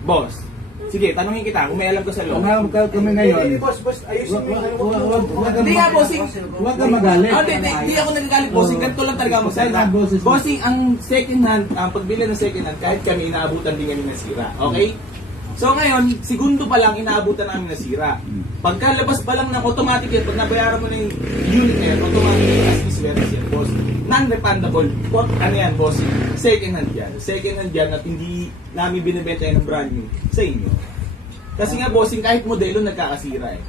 Boss, sige, tanungin kita kung may alam ka sa loob. Kami ngayon. Boss, ayusin mo yung Hindi nga, bossing. Huwag ka magalit. Hindi ako nagagalit, bossing. Ganito lang talaga mo salita. Bossing, ang second hand, ang pagbili ng second hand, kahit kami inaabutan din kami ng sira. Okay? So ngayon, segundo pa lang inaabutan namin na sira. Pagkalabas pa lang ng automatic yan, pag nabayaran mo na yung unit na yan, automatic as is where is yan, boss. Non-refundable. Ano yan, boss? Second hand yan. Second hand yan at hindi namin binibenta yan ng brand new sa inyo. Kasi nga, bossing, kahit modelo nagkakasira eh.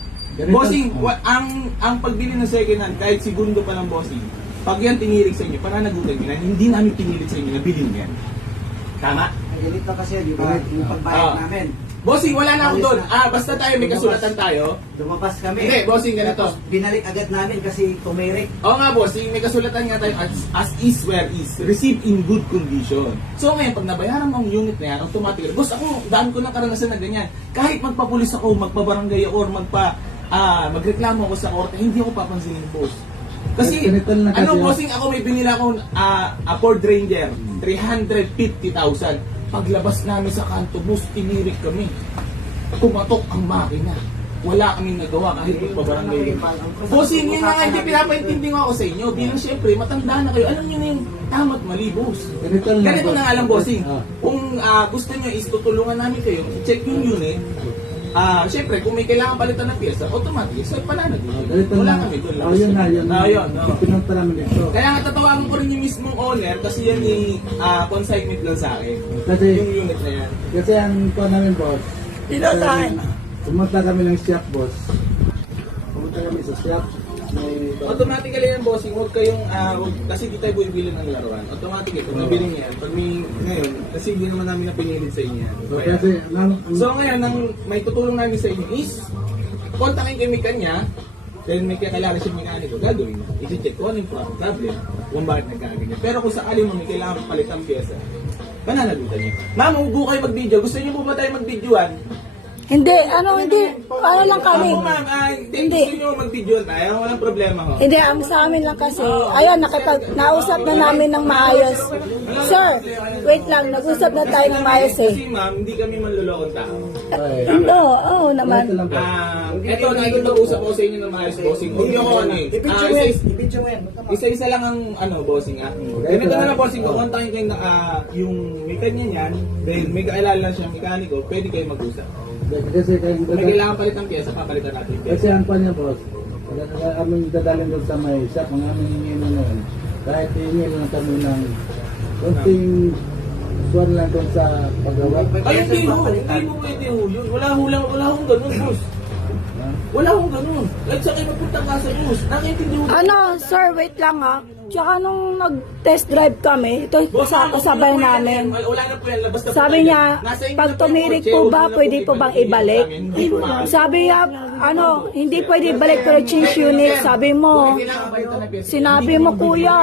Bossing, ang pagbili ng second hand, kahit segundo pa lang, bossing, pag yan tinirig sa inyo, pananagutan nyo na, hindi namin pinilit sa inyo na bilhin yan. Tama? ganito kasi, di ba, yung pagbayad namin. Bossing, wala na ako doon. Basta tayo, may kasulatan tayo. Lumabas kami. Hindi, bossing, ganito. Tapos binalik agad namin kasi tumirik. Oo nga, bossing, may kasulatan nga tayo as is where is. Received in good condition. So ngayon, pag nabayaran mo ang unit na yan, automatic. Boss, ako, daan ko ng karanasan na ganyan. Kahit magpapulis ako, magpabarangay ako, or magreklamo ako sa korte, hindi ako papansinin, boss. Kasi, bossing, ako may binila akong Ford Ranger, 350,000. Paglabas namin sa kanto, boss, tinirik kami. Kumatok ang makina. Wala kaming nagawa kahit magpabarangay. Bossing, yun na nga, hindi pinapaintindi nga ako sa inyo. Bilang syempre, matanda na kayo. Alam nyo na yung tama't mali, boss. Ganito na nga lang, bossing. Kung gusto nyo is tutulungan namin kayo, check yung unit. Siyempre, kung may kailangan palitan ng pyesa, automatic, so pananag. Wala kami doon. Yun na. Yun. Pinunta namin dito. Kaya nga tatawagan ko rin yung mismong owner kasi yan yung consignment lang sa akin. Kasi, yung unit na yan. Kasi ang ito namin, boss. Pumunta kami ng shop, boss. Pumunta kami sa shop. Automatically yan, bossing, huwag kayong, kasi di tayo bumibili ng laruan. Automatically, kung nabili niya yan, pag may, ngayon, kasi hindi naman namin napinilit sa inyo yan. So ngayon, may tutulong namin sa inyo is, kontakin kayo may kanya, then may kakilala siya mekaniko, gagawin na. I-check ko ano yung problem, kung bakit nagkaganyan. Pero kung sakali mo may kailangan palitan pyesa, pananagutan niyo. Ma'am, huwag po kayo mag-video. Gusto niyo po ba tayo mag-videoan? Hindi, ano lang kami. Ako ma'am, Hindi. gusto niyo mag-videoan tayo? Walang problema ho. Hindi, ang sa amin lang kasi, ayun, nausap na namin ng maayos. Sir, wait lang, nag-usap na tayo ng maayos eh. Kasi ma'am, hindi kami manlulokong tao. Oo naman. Ito, nakikipag-usap ko sa inyo ng maayos, bossing. Huwag niyo ako ano eh. I-video mo yan. Isa-isa lang ang bossing Ganito na lang, bossing. Kung kontakin kayo yung may kanya niyan, then may kailala lang siyang mekaniko, pwede kayo mag-usap. Kasi Kung may kailangan palit ng pyesa, papalitan natin yung pyesa. Kasi ang kanya, boss, aming dadalhin doon sa may shop, ang aming hingin na nun, kahit hingin lang kami ng kunting suwan lang doon sa paggawa. Ay, hindi mo pwede ho yun. Wala hong ganun, boss. Wala hong ganun. Kahit sa kayo mapunta ka sa boss, nakintindi ho. Sir, wait lang ha. Tsaka nung nag-test drive kami, ito kasabay namin. Wala na po yan, labas na po Sabi tayo. niya, Nasa inyo pag na po yung tumirik kotse, po huwag ba, niyo na pwede po bang ibalik? Hindi po maaari. Sabi niya, hindi pwede ibalik pero change unit. Sabi mo, sinabi mo kuya,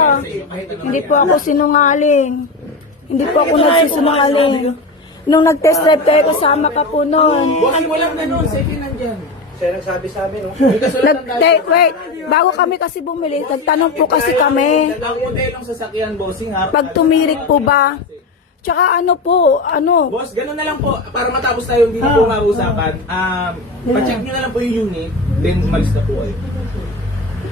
hindi po ako sinungaling. Hindi po ako nagsisinungaling. Nung nag-test drive tayo, kasama ka po noon. Boss, walang ganun, second hand yan. Siya nagsabi sa amin, no? Wait, bago kami kasi bumili, nagtanong po kasi kami, Ang modelong sasakyan, bossing ha. pag tumirik po ba? Tsaka Boss, ganun na lang po, para matapos tayo, hindi na po marusapan. Pa-check nyo na lang po yung unit, then umalis na po kayo.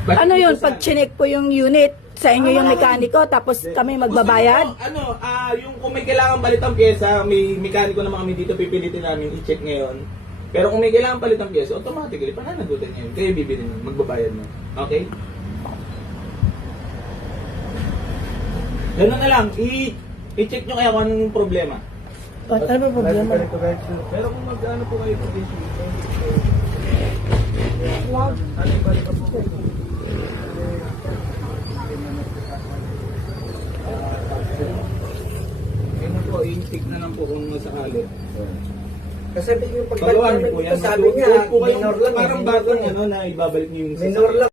ano yun, pag chinek po yung unit, sa inyo yung mekaniko, tapos kami magbabayad? Yung kung may kailangan palitan pyesa, may mekaniko naman kami dito, pipilitin namin i-check ngayon. Pero kung may kailangan palitan pyesa, automatically, pananagutan nyo yun. Kayo bibili nyo, magbabayad nyo. Okay? Ganun na lang, i-check nyo kaya kung anong yung problema. Ano ba problema? Pero kung mag-ano po kayo po issue, ano yung balik po? Ganun po, i-check na lang po kung masakali. Kasi yung pagbalik Pagawa niyo namin po dito, yan. sabi niya, Huwag po kayong minor lang. parang bagong ano na ibabalik niyo yung Minor lang.